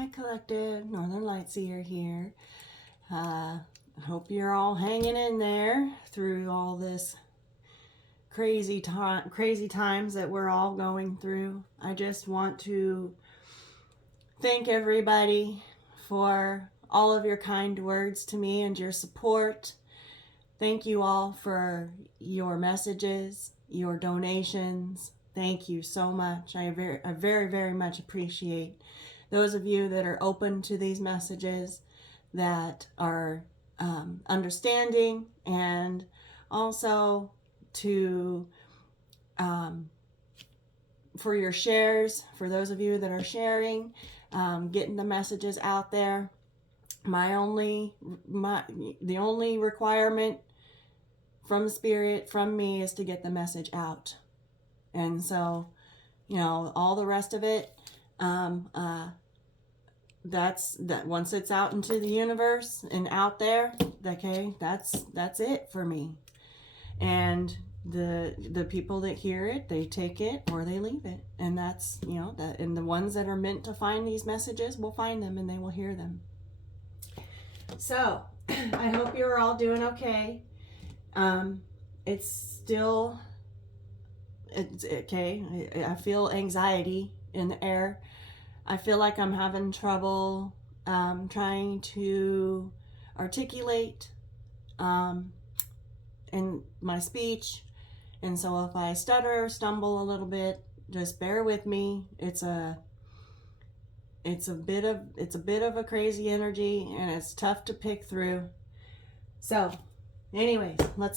Hi Collective, Northern Lightseer here. I hope you're all hanging in there through all this crazy times that we're all going through. I just want to thank everybody for all of your kind words to me and your support. Thank you all for your messages, your donations. Thank you so much. I very much appreciate those of you that are open to these messages, that are understanding, and also to for your shares, for those of you that are sharing, getting the messages out there. The only requirement from Spirit, from me, is to get the message out. And so, all the rest of it, that's that. Once it's out into the universe and out there, okay, that's it for me. And the people that hear it, they take it or they leave it, and that's that. And the ones that are meant to find these messages will find them and they will hear them. So I hope you're all doing okay. It's okay. I feel anxiety in the air. I feel like I'm having trouble trying to articulate in my speech, and so if I stutter, stumble a little bit, just bear with me. It's a bit of a crazy energy, and it's tough to pick through. So, anyways, I'm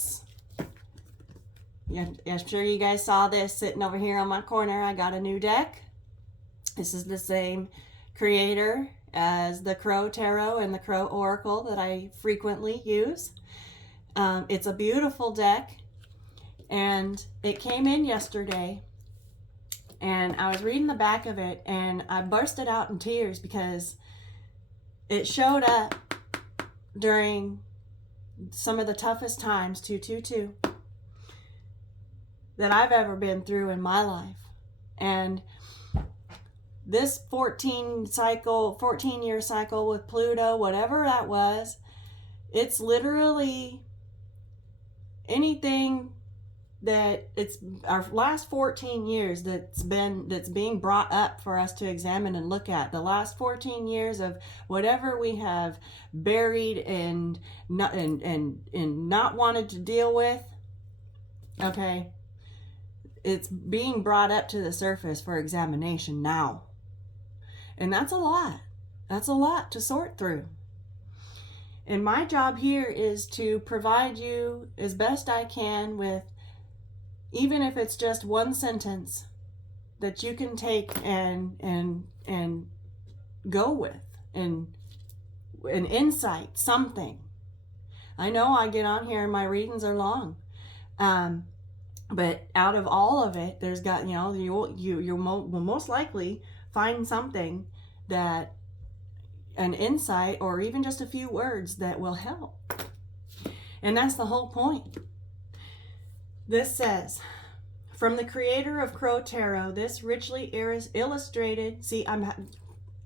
sure you guys saw this sitting over here on my corner. I got a new deck. This is the same creator as the Crow Tarot and the Crow Oracle that I frequently use. It's a beautiful deck, and it came in yesterday, and I was reading the back of it, and I bursted out in tears because it showed up during some of the toughest times, 222, that I've ever been through in my life. And this 14-year cycle with Pluto, whatever that was, it's literally anything that it's our last 14 years that's being brought up for us to examine and look at. The last 14 years of whatever we have buried and not wanted to deal with. Okay, it's being brought up to the surface for examination now. And that's a lot. That's a lot to sort through. And my job here is to provide you as best I can with, even if it's just one sentence that you can take and go with, and an insight, something. I know I get on here and my readings are long. But out of all of it, there's got, you will most likely find something, that an insight, or even just a few words that will help. And that's the whole point. This says, from the creator of Crow Tarot, this richly illustrated,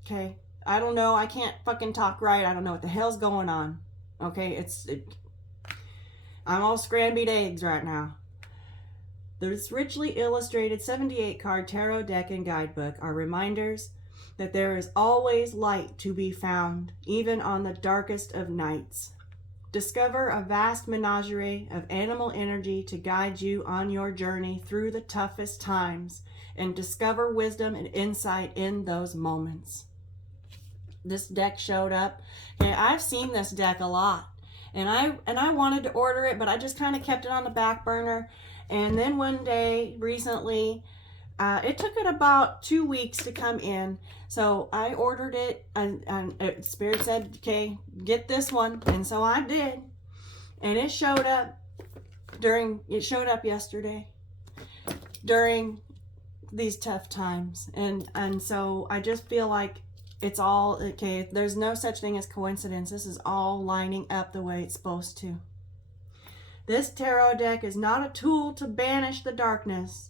okay, I don't know, I can't fucking talk right, I don't know what the hell's going on. Okay, I'm all scrambled eggs right now. This richly illustrated 78 card tarot deck and guidebook are reminders that there is always light to be found, even on the darkest of nights. Discover a vast menagerie of animal energy to guide you on your journey through the toughest times, and discover wisdom and insight in those moments. This deck showed up. Okay, I've seen this deck a lot, and I wanted to order it, but I just kind of kept it on the back burner. And then one day recently, it took it about 2 weeks to come in. So I ordered it, and Spirit said, okay, get this one. And so I did. And it showed up yesterday during these tough times. And so I just feel like it's all, okay, there's no such thing as coincidence. This is all lining up the way it's supposed to. This tarot deck is not a tool to banish the darkness,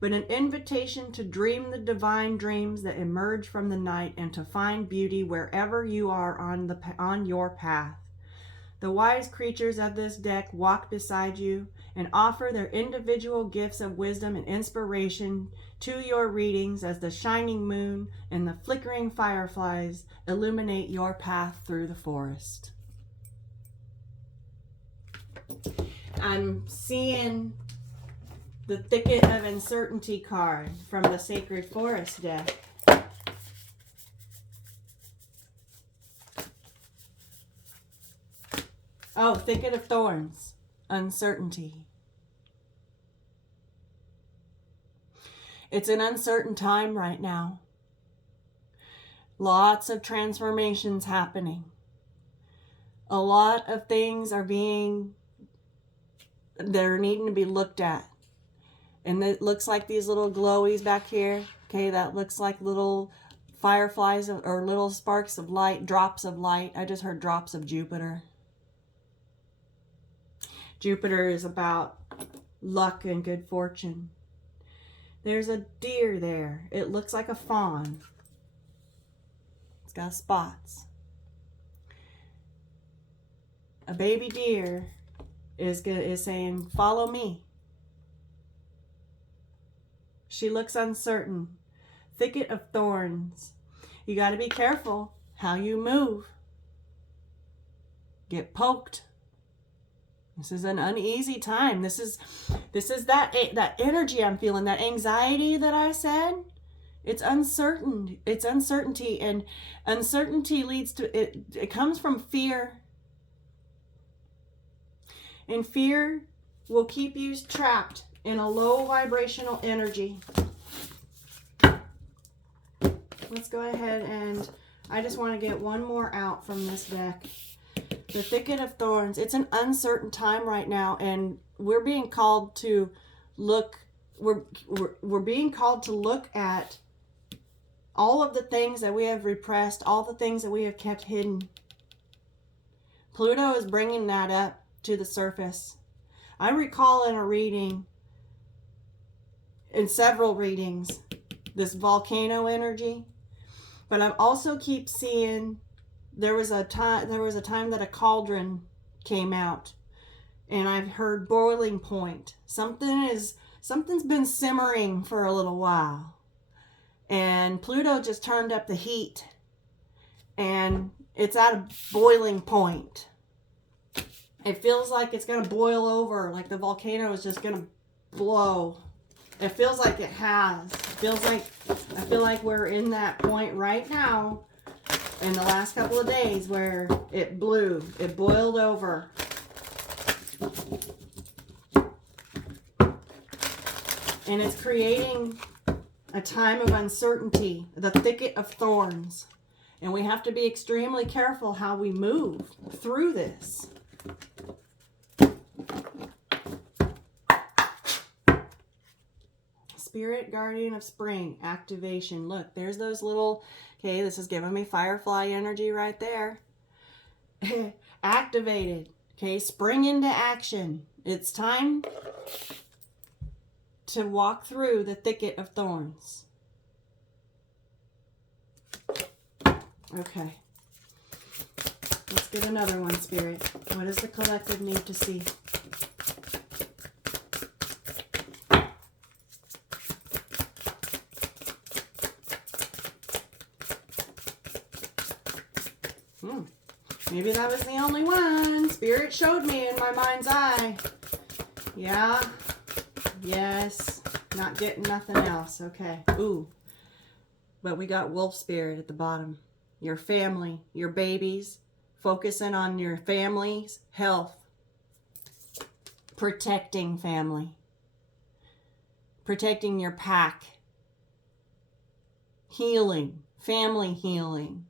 but an invitation to dream the divine dreams that emerge from the night and to find beauty wherever you are on your path. The wise creatures of this deck walk beside you and offer their individual gifts of wisdom and inspiration to your readings as the shining moon and the flickering fireflies illuminate your path through the forest. I'm seeing the Thicket of Uncertainty card from the Sacred Forest deck. Oh, Thicket of Thorns, uncertainty. It's an uncertain time right now. Lots of transformations happening. A lot of things are they're needing to be looked at. And it looks like these little glowies back here. Okay, that looks like little fireflies or little sparks of light, drops of light. I just heard drops of Jupiter. Jupiter is about luck and good fortune. There's a deer there. It looks like a fawn. It's got spots. A baby deer is saying, "Follow me." She looks uncertain. Thicket of thorns. You got to be careful how you move. Get poked. This is an uneasy time. This is that energy I'm feeling, that anxiety that I said. It's uncertain. It's uncertainty, and uncertainty leads to it. It comes from fear, and fear will keep you trapped in a low vibrational energy. Let's go ahead and I just want to get one more out from this deck. The Thicket of Thorns. It's an uncertain time right now, and we're being called to look. We're being called to look at all of the things that we have repressed, all the things that we have kept hidden. Pluto is bringing that up to the surface. I recall in a reading, in several readings, this volcano energy, but I also keep seeing. There was a time that a cauldron came out, and I've heard boiling point. Something's been simmering for a little while, and Pluto just turned up the heat, and it's at a boiling point. It feels like it's gonna boil over, like the volcano is just gonna blow. It feels like it has. I feel like we're in that point right now. In the last couple of days where it boiled over. And it's creating a time of uncertainty, the Thicket of Thorns. And we have to be extremely careful how we move through this. Spirit Guardian of Spring, activation. Look, there's those little... Okay, this is giving me firefly energy right there. Activated. Okay, spring into action. It's time to walk through the Thicket of Thorns. Okay. Let's get another one, Spirit. What does the collective need to see? Maybe that was the only one. Spirit showed me in my mind's eye. Yeah. Yes. Not getting nothing else. Okay. Ooh. But we got wolf spirit at the bottom. Your family, your babies. Focusing on your family's health. Protecting family. Protecting your pack. Healing. Family healing.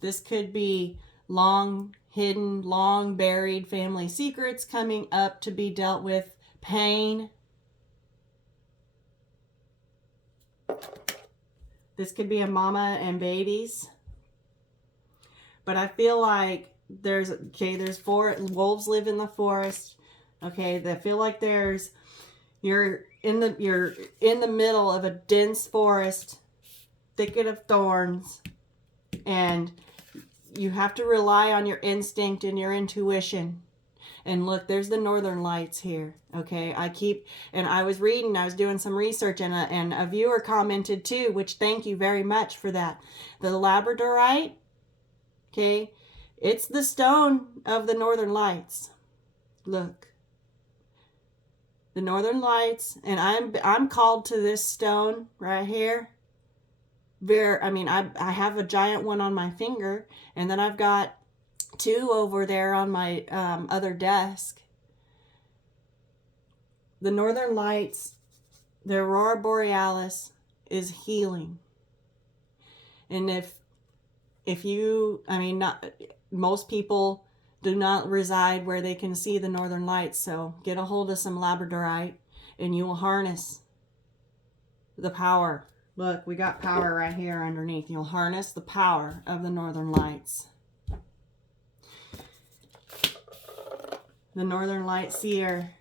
This could be long hidden, long buried family secrets coming up to be dealt with. Pain. This could be a mama and babies. But I feel like there's 4 wolves live in the forest. Okay, I feel like you're in the middle of a dense forest, thicket of thorns, and you have to rely on your instinct and your intuition. And look, there's the northern lights here. Okay, I was reading, I was doing some research, and a viewer commented too, which thank you very much for that. The labradorite, okay, it's the stone of the northern lights. Look, the northern lights, and I'm called to this stone right here. I have a giant one on my finger, and then I've got two over there on my other desk. The northern lights, the aurora borealis, is healing. And if you, not most people do not reside where they can see the northern lights, so get a hold of some labradorite and you will harness the power. Look, we got power right here underneath. You'll harness the power of the northern lights. The northern light seer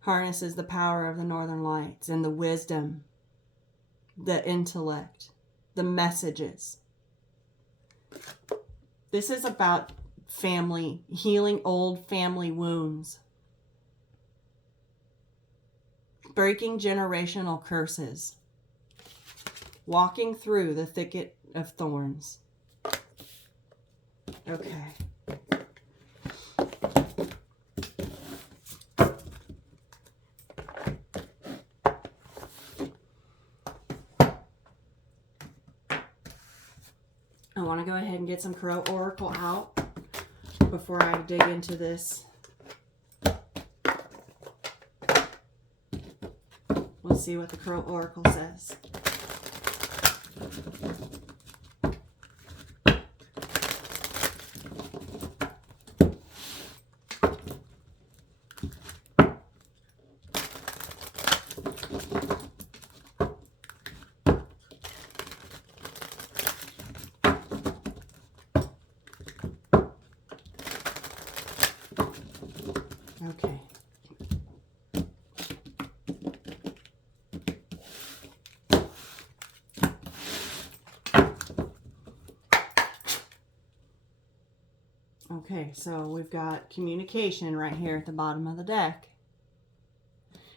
harnesses the power of the northern lights and the wisdom, the intellect, the messages. This is about family, healing old family wounds, breaking generational curses, walking through the thicket of thorns. Okay. I want to go ahead and get some Crow Oracle out before I dig into this. We'll see what the Crow Oracle says. Okay. Okay, so we've got communication right here at the bottom of the deck.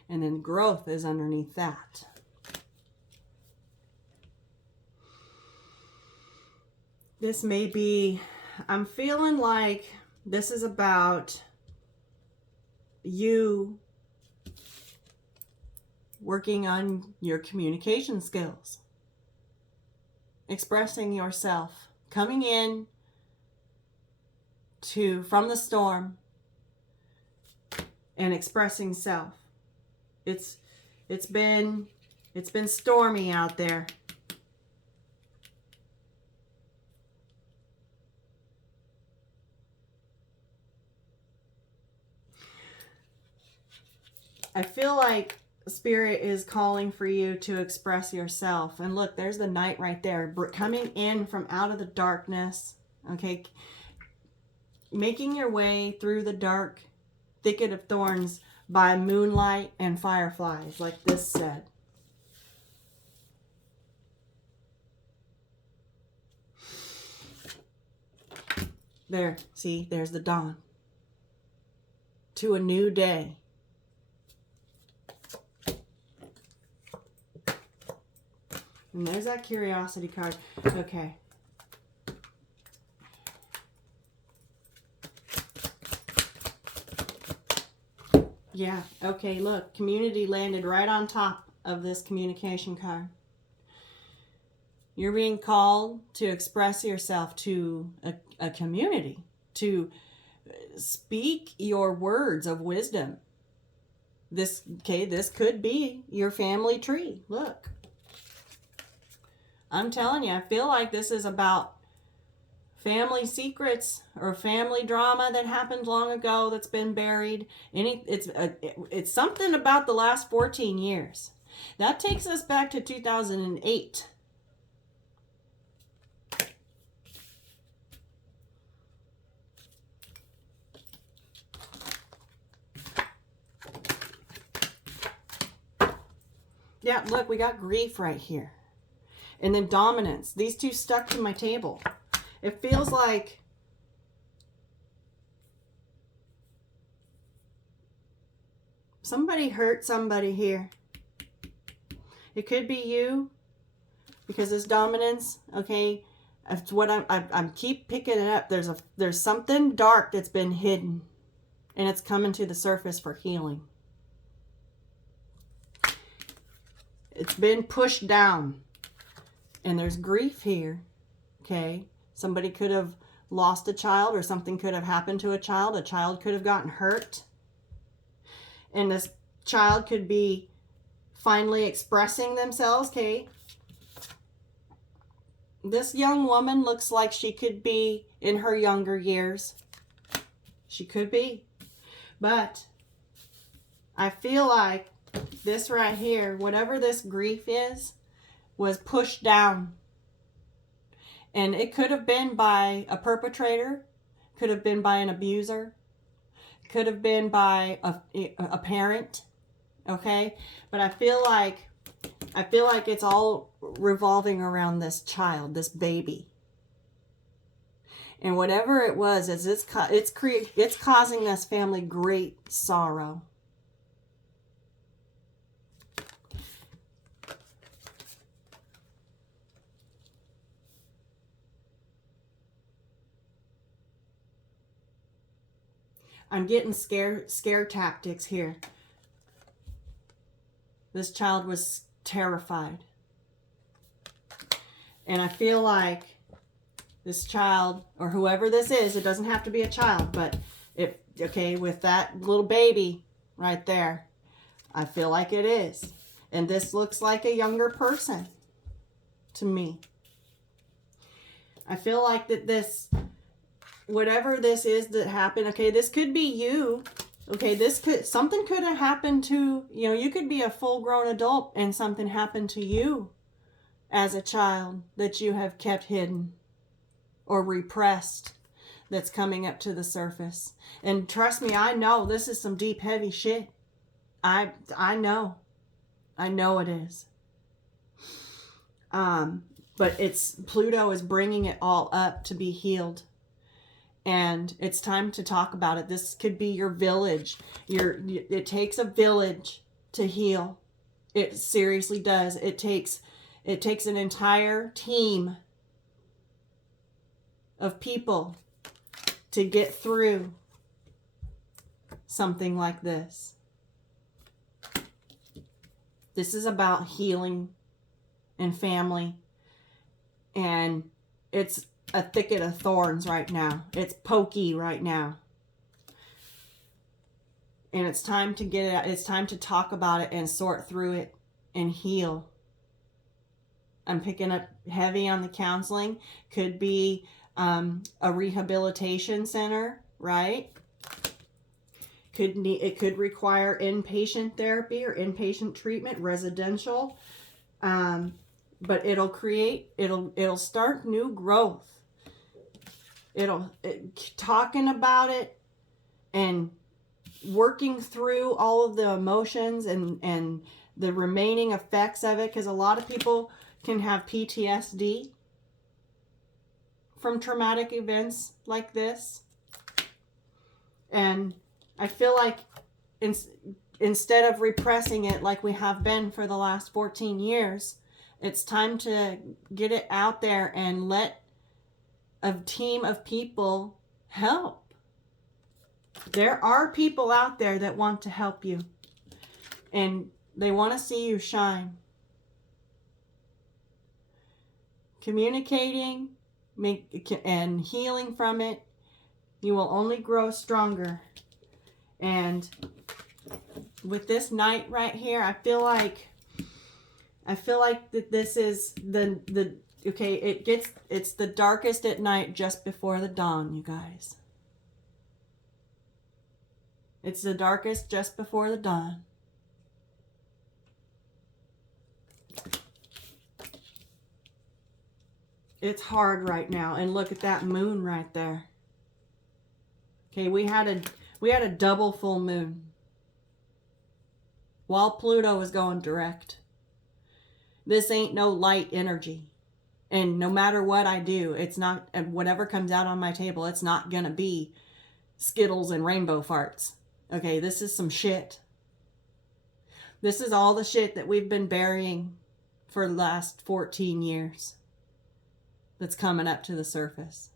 And then growth is underneath that. This may be, I'm feeling like this is about you working on your communication skills, expressing yourself, coming in from the storm and expressing self. It's been stormy out there. I feel like Spirit is calling for you to express yourself. And look, there's the night right there, coming in from out of the darkness. Okay, making your way through the dark thicket of thorns by moonlight and fireflies, like this said. There, see, there's the dawn to a new day. And there's that curiosity card. Okay. Yeah, okay, look, community landed right on top of this communication card. You're being called to express yourself to a community, to speak your words of wisdom. This could be your family tree. Look. I'm telling you, I feel like this is about family secrets or family drama that happened long ago that's been buried. It's something about the last 14 years. That takes us back to 2008. Yeah, look, we got grief right here. And then dominance. These two stuck to my table. It feels like somebody hurt somebody here. It could be you, because this dominance, okay, it's what I'm keep picking it up. There's something dark that's been hidden, and it's coming to the surface for healing. It's been pushed down, and there's grief here, okay? Somebody could have lost a child, or something could have happened to a child. A child could have gotten hurt, and this child could be finally expressing themselves, okay? This young woman looks like she could be in her younger years. She could be. But I feel like this right here, whatever this grief is, was pushed down. And it could have been by a perpetrator, could have been by an abuser, could have been by a parent, okay? But I feel like it's all revolving around this child, this baby. And whatever it was, it's causing this family great sorrow. I'm getting scare tactics here. This child was terrified. And I feel like this child, or whoever this is, it doesn't have to be a child, but okay, with that little baby right there, I feel like it is. And this looks like a younger person to me. I feel like that this, whatever this is that happened, okay, this could be you. Okay, something could have happened to, you could be a full-grown adult and something happened to you as a child that you have kept hidden or repressed, that's coming up to the surface. And trust me, I know this is some deep, heavy shit. I know it is. But Pluto is bringing it all up to be healed. And it's time to talk about it. This could be your village. It takes a village to heal. It seriously does. It takes an entire team of people to get through something like this. This is about healing and family. And it's a thicket of thorns right now. It's pokey right now. And it's time to get it out. It's time to talk about it and sort through it and heal. I'm picking up heavy on the counseling. Could be a rehabilitation center, right? It could require inpatient therapy or inpatient treatment, residential. But it'll start new growth. Talking about it and working through all of the emotions and the remaining effects of it, because a lot of people can have PTSD from traumatic events like this. And I feel like instead of repressing it like we have been for the last 14 years, it's time to get it out there and let a team of people help. There are people out there that want to help you, and they want to see you shine. Communicating and healing from it, you will only grow stronger. And with this night right here, I feel like that this is it's the darkest at night just before the dawn, you guys. It's the darkest just before the dawn. It's hard right now. And look at that moon right there. Okay, we had a double full moon while Pluto was going direct. This ain't no light energy. And no matter what I do, it's not, and whatever comes out on my table, it's not gonna be Skittles and rainbow farts. Okay, this is some shit. This is all the shit that we've been burying for the last 14 years that's coming up to the surface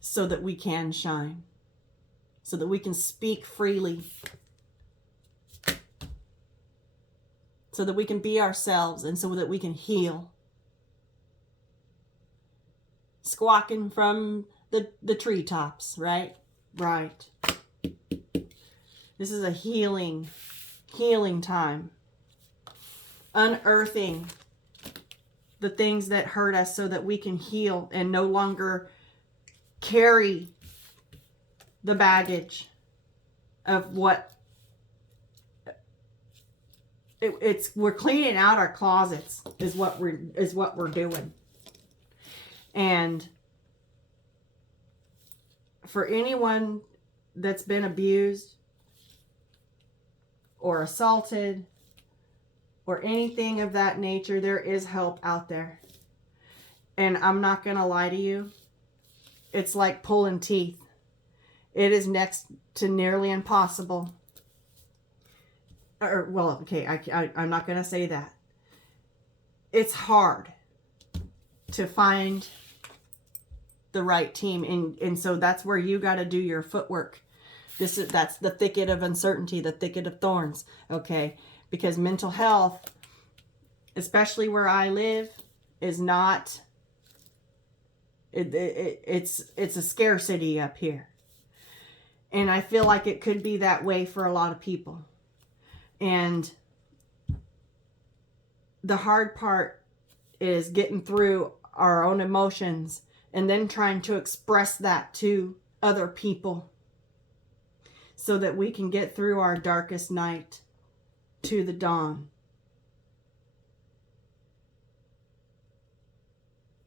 so that we can shine, so that we can speak freely, so that we can be ourselves, and so that we can heal. Squawking from the treetops, right? Right. This is a healing time. Unearthing the things that hurt us so that we can heal and no longer carry the baggage of what we're cleaning out our closets is what we're doing. And for anyone that's been abused or assaulted or anything of that nature, there is help out there. And I'm not going to lie to you. It's like pulling teeth. It is next to nearly impossible. Or, well, okay, I'm not going to say that. It's hard to find the right team. And so that's where you got to do your footwork. That's the thicket of uncertainty, the thicket of thorns. Okay. Because mental health, especially where I live, is not, it's a scarcity up here. And I feel like it could be that way for a lot of people. And the hard part is getting through our own emotions and then trying to express that to other people so that we can get through our darkest night to the dawn.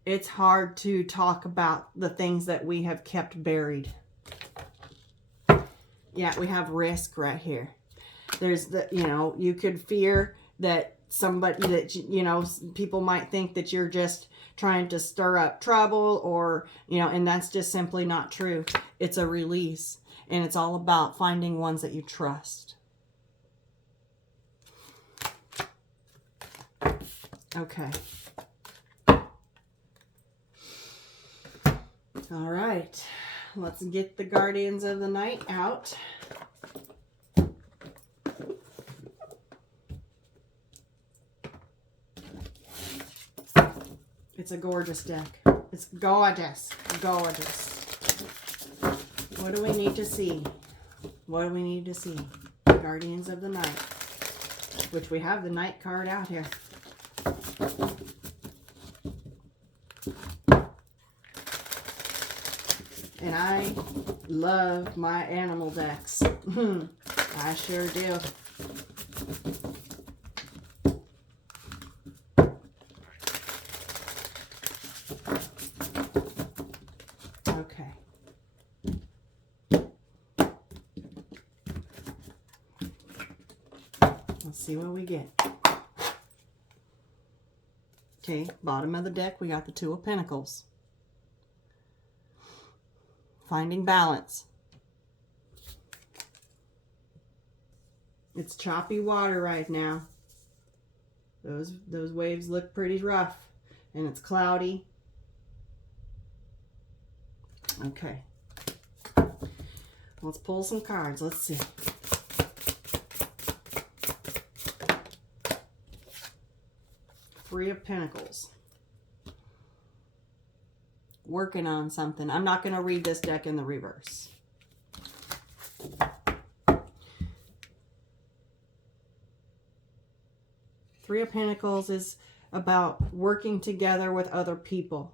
It's hard to talk about the things that we have kept buried. Yeah, we have risk right here. There's the, you could fear that somebody that, people might think that you're just trying to stir up trouble or, and that's just simply not true. It's a release, and it's all about finding ones that you trust. Okay. All right. Let's get the Guardians of the Night out. It's a gorgeous deck. It's gorgeous. Gorgeous. What do we need to see? What do we need to see? Guardians of the Night. Which we have the Night card out here. And I love my animal decks. I sure do. Okay. Let's see what we get. Okay, bottom of the deck, we got the Two of Pentacles. Finding balance. It's choppy water right now. Those waves look pretty rough, and it's cloudy. Okay. Let's pull some cards. Let's see. Three of Pentacles. Working on something. I'm not going to read this deck in the reverse. Three of Pentacles is about working together with other people.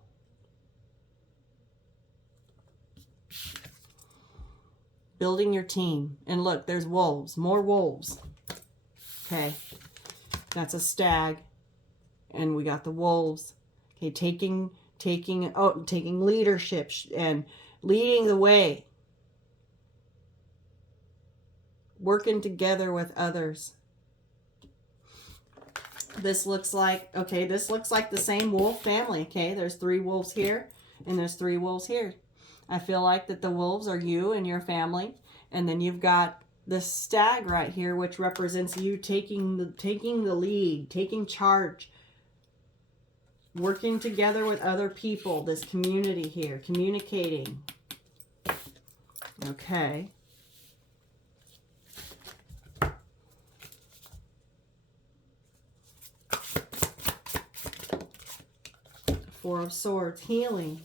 Building your team. And look, there's wolves. More wolves. Okay. That's a stag. And we got the wolves. Okay, taking leadership and leading the way. Working together with others. This looks like, okay, this looks like the same wolf family, okay? There's 3 wolves here, and there's 3 wolves here. I feel like that the wolves are you and your family, and then you've got the stag right here, which represents you taking the lead, taking charge, working together with other people, this community here, communicating. Okay. Four of Swords, healing.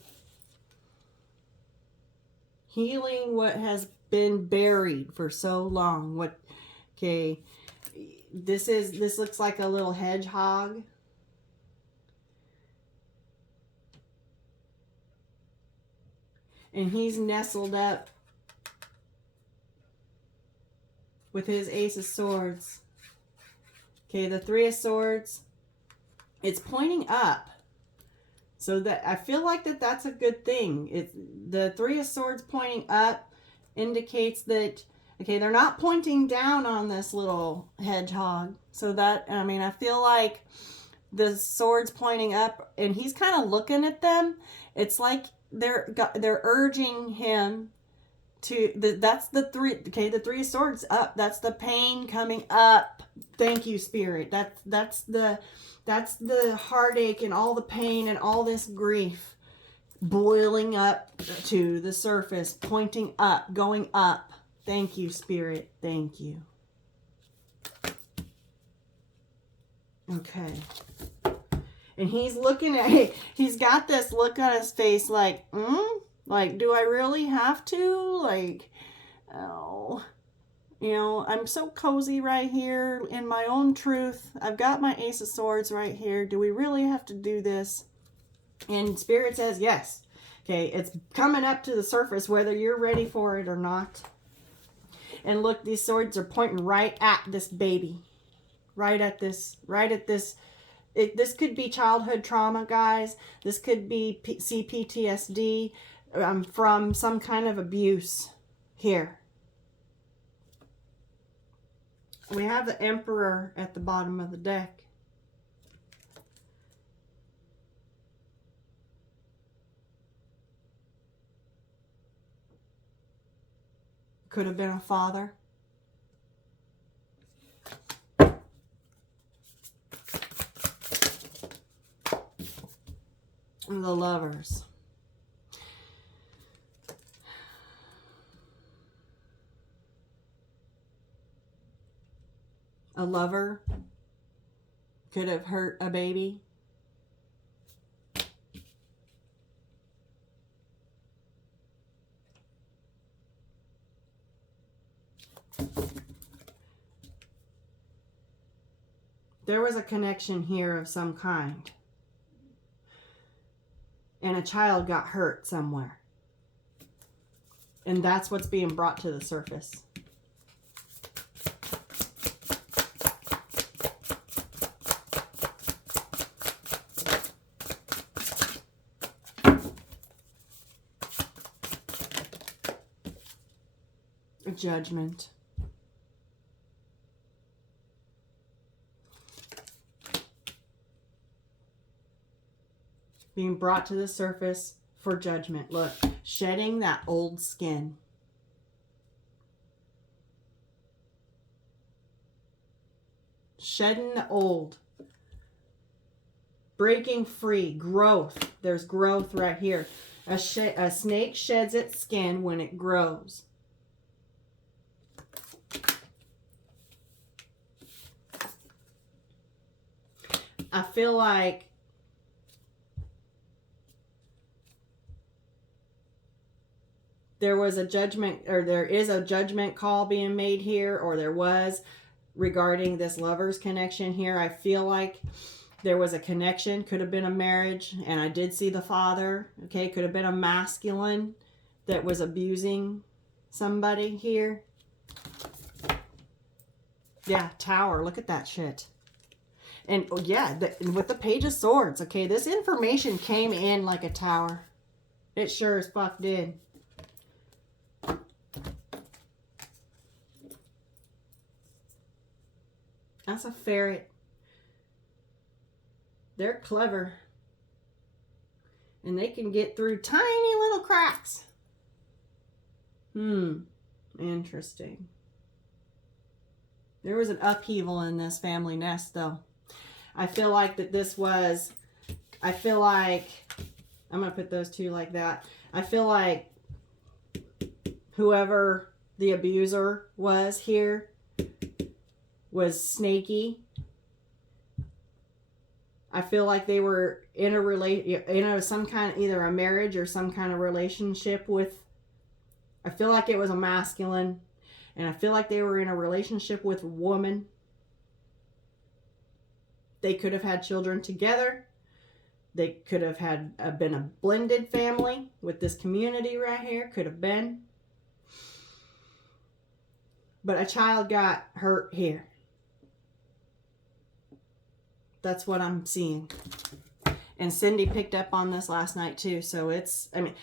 Healing what has been buried for so long. What, okay, this looks like a little hedgehog. And he's nestled up with his Ace of Swords. Okay, the 3 of Swords, it's pointing up. So that I feel like that's a good thing. The 3 of Swords pointing up indicates that, okay, they're not pointing down on this little hedgehog. So that, I mean, I feel like the swords pointing up and he's kind of looking at them. It's like they're urging him to, that's the 3, okay, the 3 of Swords up. That's the pain coming up. Thank you, Spirit. That's the heartache and all the pain and all this grief boiling up to the surface, pointing up, going up. Thank you, Spirit. Thank you. Okay. And he's looking at, he's got this look on his face like, like, do I really have to? Like, oh. You know, I'm so cozy right here in my own truth. I've got my Ace of Swords right here. Do we really have to do this? And Spirit says yes. Okay, it's coming up to the surface whether you're ready for it or not. And look, these swords are pointing right at this baby. Right at this. This could be childhood trauma, guys. This could be CPTSD from some kind of abuse here. We have the Emperor at the bottom of the deck. Could have been a father. And the Lovers. A lover could have hurt a baby. There was a connection here of some kind. And a child got hurt somewhere. And that's what's being brought to the surface. Judgment. Being brought to the surface for judgment. Look, shedding that old skin. Shedding the old. Breaking free. Growth. There's growth right here. A snake sheds its skin when it grows. I feel like there was a judgment, or there is a judgment call being made here, or there was, regarding this Lovers connection here. I feel like there was a connection, could have been a marriage, and I did see the father, okay, could have been a masculine that was abusing somebody here. Yeah, Tower, look at that shit. And oh, yeah, with the Page of Swords, okay, this information came in like a tower. It sure as fuck did. That's a ferret. They're clever. And they can get through tiny little cracks. Interesting. There was an upheaval in this family nest, though. I feel like that this was, I feel like, I'm going to put those two like that. I feel like whoever the abuser was here was snaky. I feel like they were in a some kind of either a marriage or some kind of relationship with, I feel like it was a masculine, and I feel like they were in a relationship with a woman. They could have had children together. They could have had been a blended family with this community right here. Could have been. But a child got hurt here. That's what I'm seeing. And Cindy picked up on this last night too. So it's, I mean,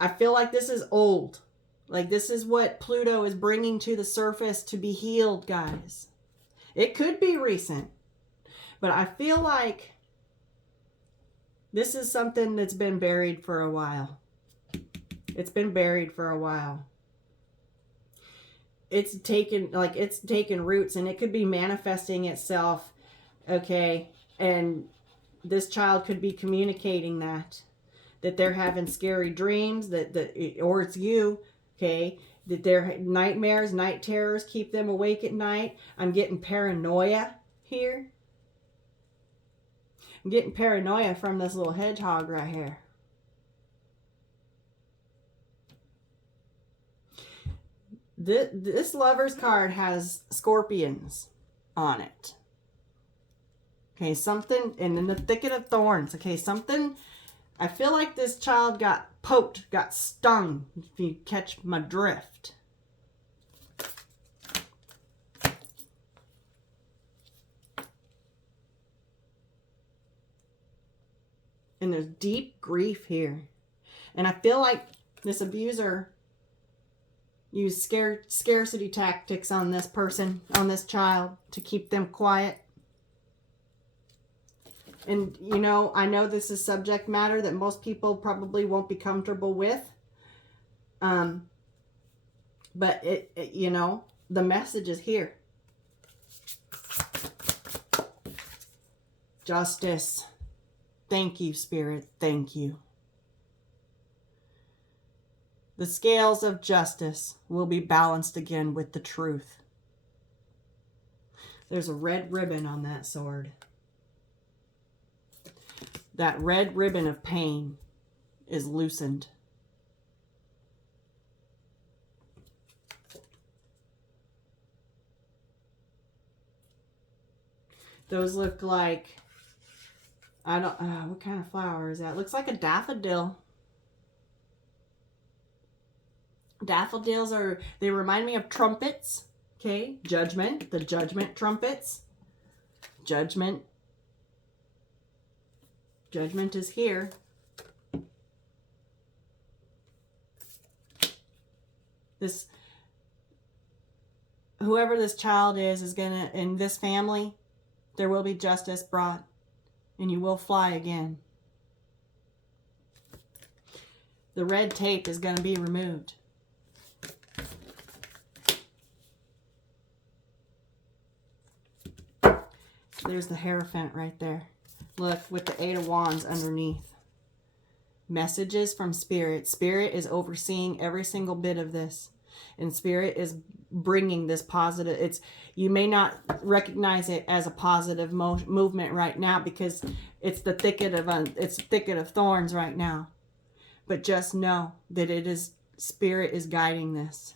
I feel like this is old. Like this is what Pluto is bringing to the surface to be healed, guys. It could be recent. But I feel like this is something that's been buried for a while. It's been buried for a while. It's taken roots, and it could be manifesting itself. Okay, and this child could be communicating that they're having scary dreams, or it's you, okay, that their nightmares, night terrors keep them awake at night. I'm getting paranoia here. I'm getting paranoia from this little hedgehog right here. This Lover's card has scorpions on it. Okay, something, and in the thicket of thorns. Okay, something, I feel like this child got poked, got stung, if you catch my drift. And there's deep grief here. And I feel like this abuser used scarcity tactics on this person, on this child, to keep them quiet. And, you know, I know this is subject matter that most people probably won't be comfortable with. But, you know, the message is here. Justice. Thank you, Spirit. Thank you. The scales of justice will be balanced again with the truth. There's a red ribbon on that sword. That red ribbon of pain is loosened. Those look like, I don't, what kind of flower is that? Looks like a daffodil. Daffodils they remind me of trumpets. Okay, judgment, the judgment trumpets. Judgment is here. Whoever this child is gonna, in this family, there will be justice brought, and you will fly again. The red tape is going to be removed. There's the Hierophant right there. Look, with the 8 of Wands underneath. Messages from Spirit. Spirit is overseeing every single bit of this. And Spirit is bringing this positive. You may not recognize it as a positive movement right now because it's the thicket of thorns right now. But just know that it is Spirit is guiding this.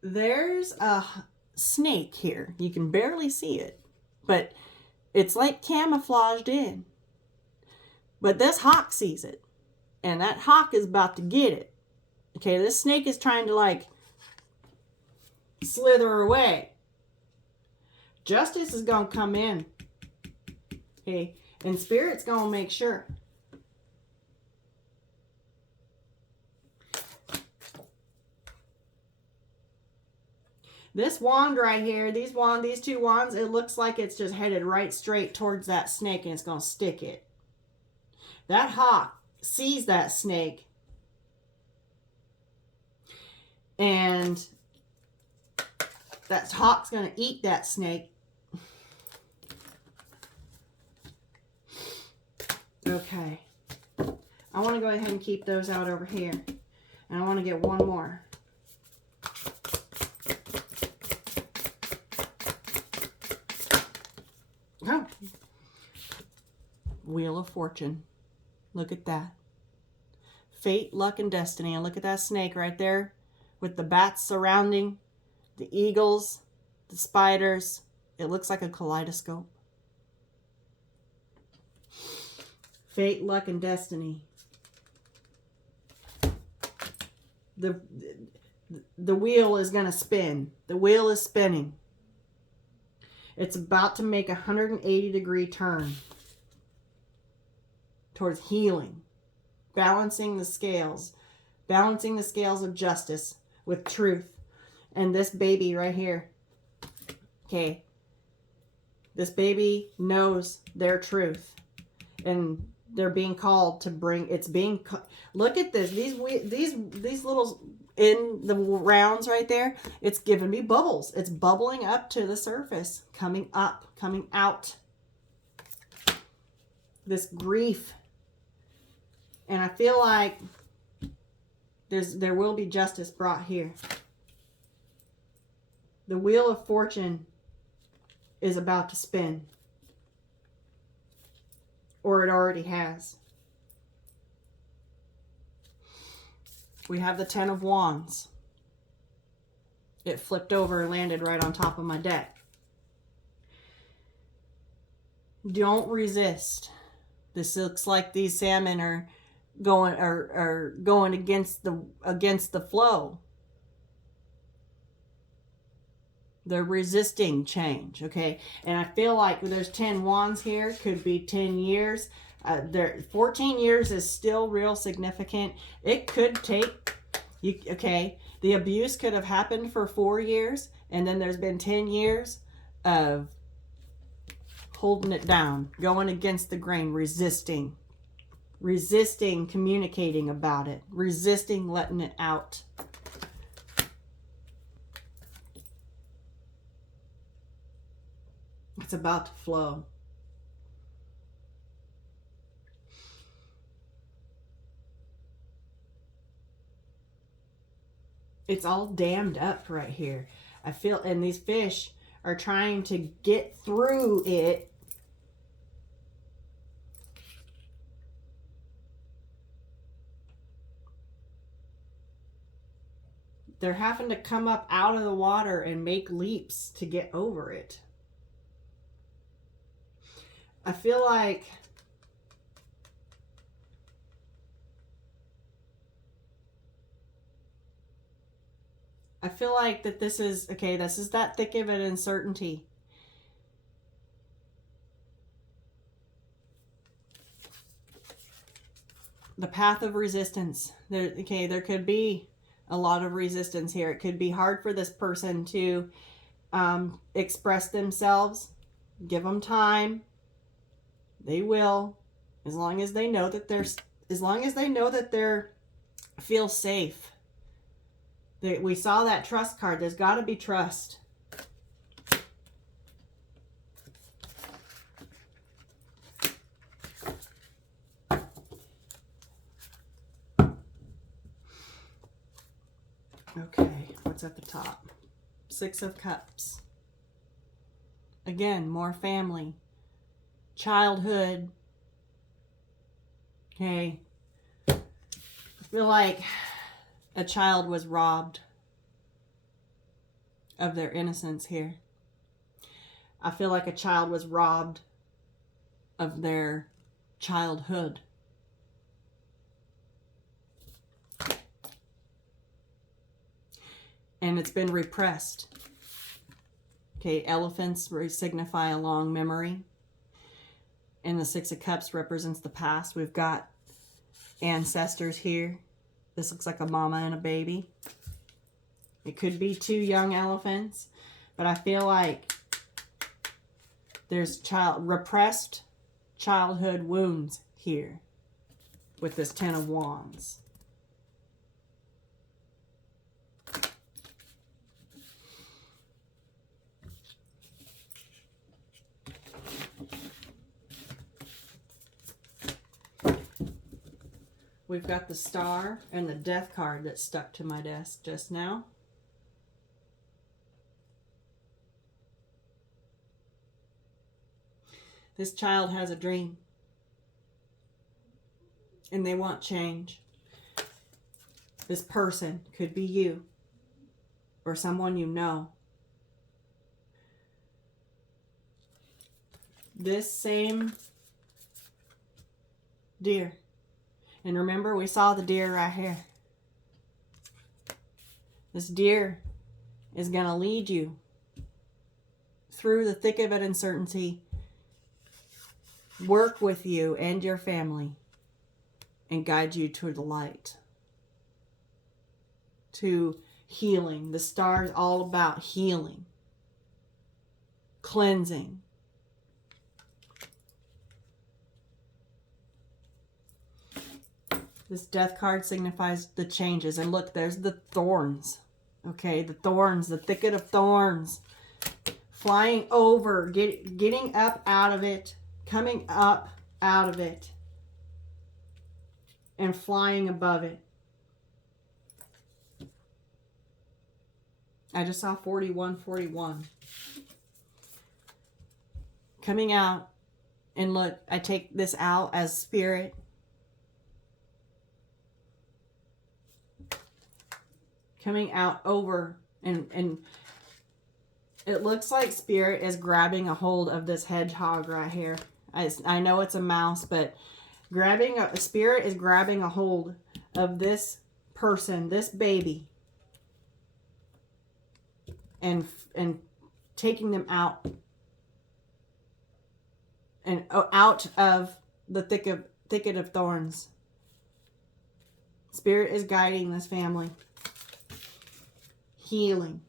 There's a snake here. You can barely see it, but it's like camouflaged in. But this hawk sees it, and that hawk is about to get it. Okay, this snake is trying to like slither away. Justice is going to come in. Okay, and Spirit's going to make sure. This wand right here, these two wands, it looks like it's just headed right straight towards that snake and it's going to stick it. That hawk sees that snake and that hawk's going to eat that snake. Okay. I want to go ahead and keep those out over here. And I want to get one more. Oh. Wheel of Fortune. Look at that. Fate, luck, and destiny. And look at that snake right there with the bats surrounding, the eagles, the spiders. It looks like a kaleidoscope. Fate, luck, and destiny. The wheel is going to spin. The wheel is spinning. It's about to make a 180-degree turn towards healing, balancing the scales of justice with truth. And this baby right here, okay, this baby knows their truth, and they're being called to bring. Look at this. These little in the rounds right there. It's giving me bubbles. It's bubbling up to the surface, coming up, coming out. This grief. And I feel like there will be justice brought here. The Wheel of Fortune is about to spin. Or it already has. We have the Ten of Wands. It flipped over and landed right on top of my deck. Don't resist. This looks like these salmon are going against the flow. They're resisting change, okay? And I feel like there's 10 wands here, could be 10 years. 14 years is still real significant. It could take, the abuse could have happened for 4 years, and then there's been 10 years of holding it down, going against the grain, resisting communicating about it, resisting letting it out. It's about to flow. It's all dammed up right here. I feel, and these fish are trying to get through it. They're having to come up out of the water and make leaps to get over it. I feel like that this is that thick of an uncertainty. The path of resistance. There could be a lot of resistance here. It could be hard for this person to express themselves. Give them time. They will, as long as they know that they're feel safe. We saw that trust card. There's got to be trust. Okay, what's at the top? Six of Cups. Again, more family. Childhood. Okay. I feel like a child was robbed of their innocence here. I feel like a child was robbed of their childhood. And it's been repressed. Okay, elephants signify a long memory. And the Six of Cups represents the past. We've got ancestors here. This looks like a mama and a baby. It could be 2 young elephants, but I feel like there's repressed childhood wounds here with this 10 of Wands. We've got the Star and the Death card that stuck to my desk just now. This child has a dream, and they want change. This person could be you or someone you know. This same deer. And remember, we saw the deer right here. This deer is going to lead you through the thick of uncertainty, work with you and your family, and guide you to the light, to healing. The Star is all about healing, cleansing. This Death card signifies the changes. And look, there's the thorns. Okay, the thorns, the thicket of thorns. Flying over, getting up out of it, coming up out of it, and flying above it. I just saw 4141. Coming out, and look, I take this out as spirit. Coming out over, and it looks like spirit is grabbing a hold of this hedgehog right here. I know it's a mouse, but spirit is grabbing a hold of this person, this baby, and taking them out, and out of the thicket of thorns. Spirit is guiding this family. Healing.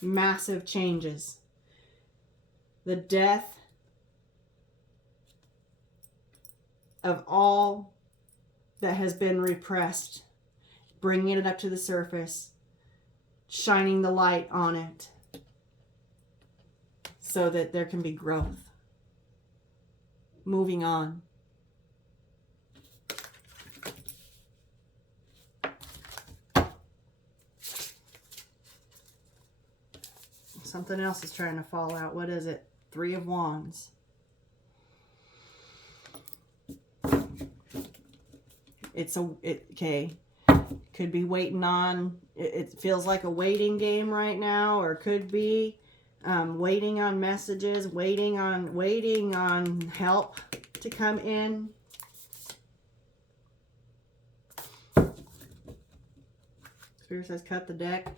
Massive changes. The death of all that has been repressed. Bringing it up to the surface. Shining the light on it. So that there can be growth. Moving on. Something else is trying to fall out. What is it? 3 of Wands. Okay. Could be waiting on, it feels like a waiting game right now, or could be waiting on messages, waiting on help to come in. Spirit says cut the deck.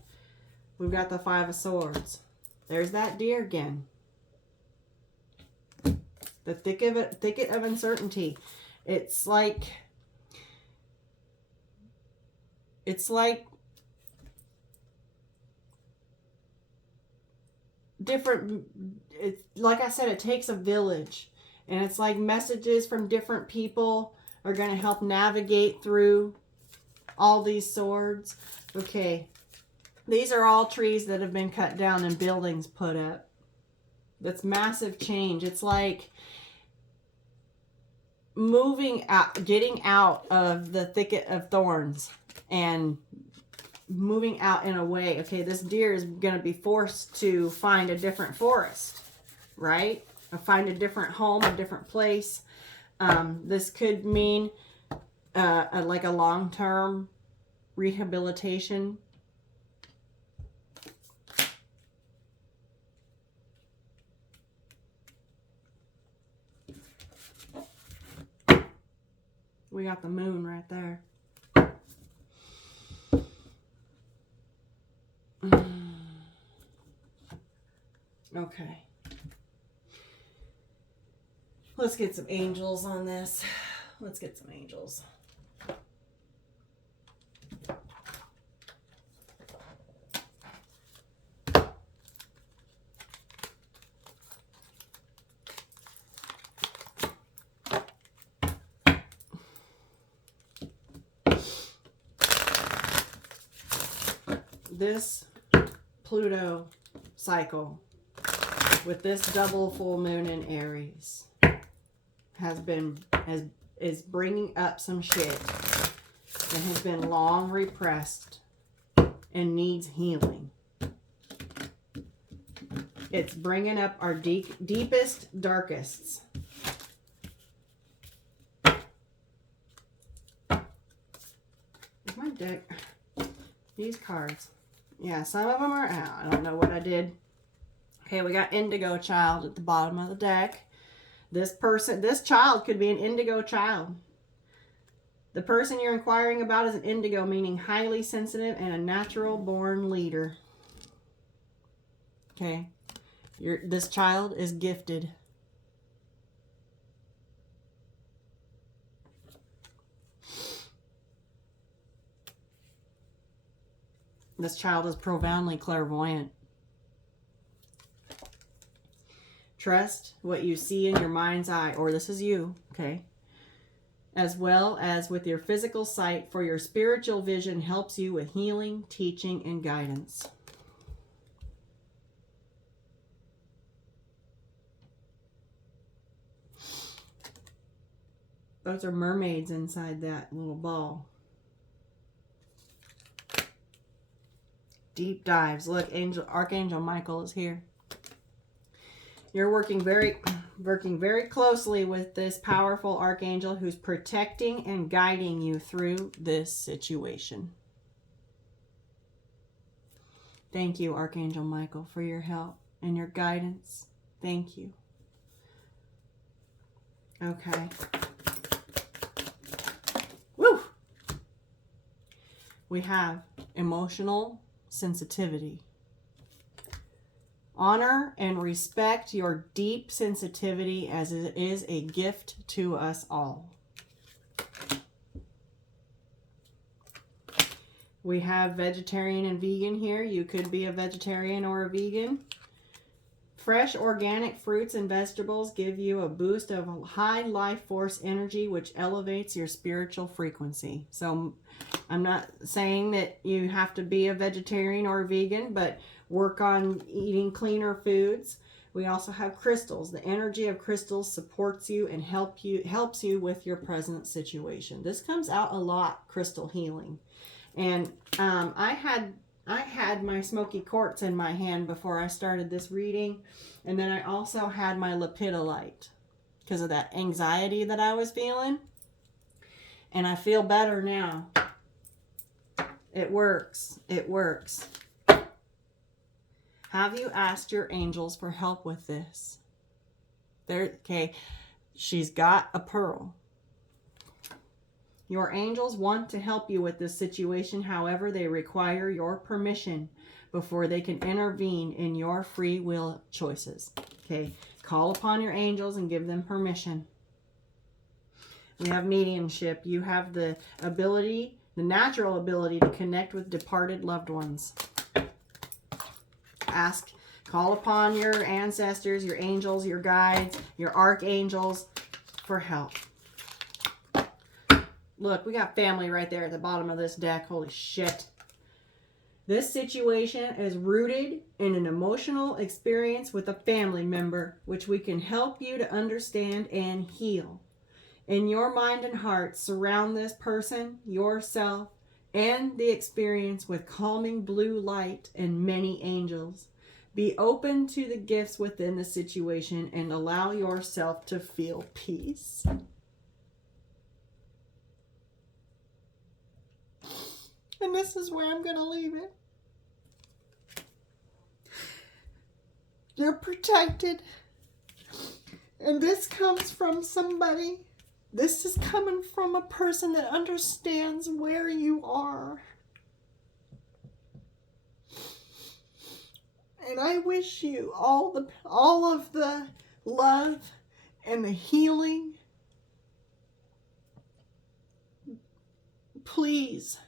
We've got the 5 of Swords. There's that deer again. The thicket of uncertainty. It's like different. It's like I said, it takes a village, and it's like messages from different people are going to help navigate through all these swords. Okay. These are all trees that have been cut down and buildings put up. That's massive change. It's like moving out, getting out of the thicket of thorns and moving out in a way. Okay, this deer is going to be forced to find a different forest, right? Or find a different home, a different place. This could mean like a long-term rehabilitation. We got the moon right there. Okay. Let's get some angels on this. Let's get some angels. this Pluto cycle with this double full moon in Aries is bringing up some shit that has been long repressed and needs healing. It's bringing up our deepest, darkests. Where's my deck? These cards. Yeah, some of them are out. I don't know what I did. Okay, we got Indigo Child at the bottom of the deck. This child could be an indigo child. The person you're inquiring about is an indigo, meaning highly sensitive and a natural born leader. Okay. This child is gifted. This child is profoundly clairvoyant. Trust what you see in your mind's eye, or this is you, okay? As well as with your physical sight, for your spiritual vision helps you with healing, teaching, and guidance. Those are mermaids inside that little ball. Deep dives. Look, Archangel Michael is here. You're working very closely with this powerful archangel who's protecting and guiding you through this situation. Thank you, Archangel Michael, for your help and your guidance. Thank you. Okay. Woo! We have emotional sensitivity. Honor and respect your deep sensitivity, as it is a gift to us all. We have vegetarian and vegan here. You could be a vegetarian or a vegan. Fresh organic fruits and vegetables give you a boost of high life force energy, which elevates your spiritual frequency. So I'm not saying that you have to be a vegetarian or a vegan, but work on eating cleaner foods. We also have crystals. The energy of crystals supports you and helps you with your present situation. This comes out a lot, crystal healing. And I had my smoky quartz in my hand before I started this reading. And then I also had my lepidolite because of that anxiety that I was feeling. And I feel better now. It works. It works. Have you asked your angels for help with this? Okay, she's got a pearl. Your angels want to help you with this situation. However, they require your permission before they can intervene in your free will choices. Okay, call upon your angels and give them permission. We have mediumship. You have the ability, the natural ability to connect with departed loved ones. Call upon your ancestors, your angels, your guides, your archangels for help. Look, we got family right there at the bottom of this deck. Holy shit. This situation is rooted in an emotional experience with a family member, which we can help you to understand and heal. In your mind and heart, surround this person, yourself, and the experience with calming blue light and many angels. Be open to the gifts within the situation and allow yourself to feel peace. And this is where I'm going to leave it. You're protected. And this comes from somebody. This is coming from a person that understands where you are. And I wish you all of the love and the healing. Please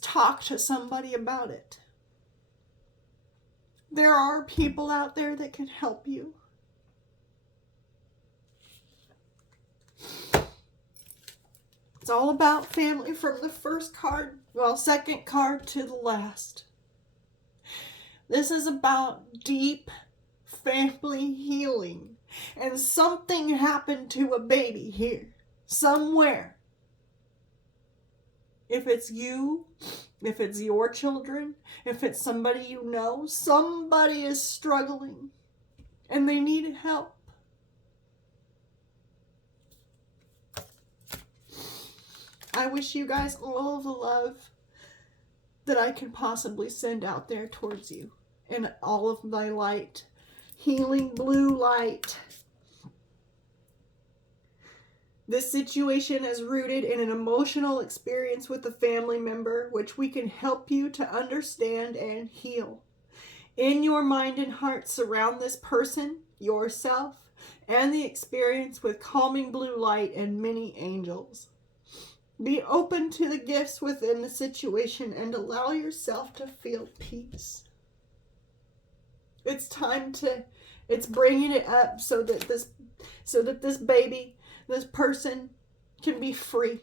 talk to somebody about it. There are people out there that can help you. It's all about family from the first card Well, second card to the last. This is about deep family healing. And something happened to a baby here. Somewhere. If it's you, if it's your children, if it's somebody you know, somebody is struggling and they need help. I wish you guys all the love that I can possibly send out there towards you, and all of my light, healing blue light. This situation is rooted in an emotional experience with a family member, which we can help you to understand and heal. In your mind and heart, surround this person, yourself, and the experience with calming blue light and many angels. Be open to the gifts within the situation and allow yourself to feel peace. It's bringing it up so that this baby, this person can be free.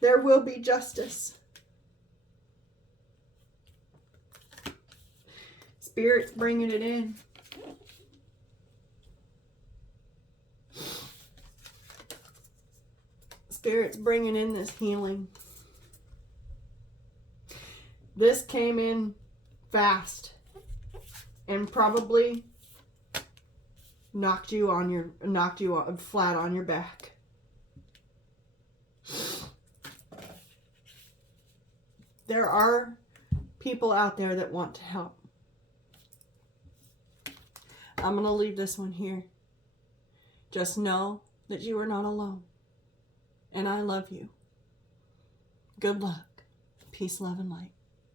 There will be justice. Spirit's bringing it in. Spirit's bringing in this healing. This came in fast and probably knocked you flat on your back. There are people out there that want to help. I'm going to leave this one here. Just know that you are not alone. And I love you. Good luck. Peace, love, and light.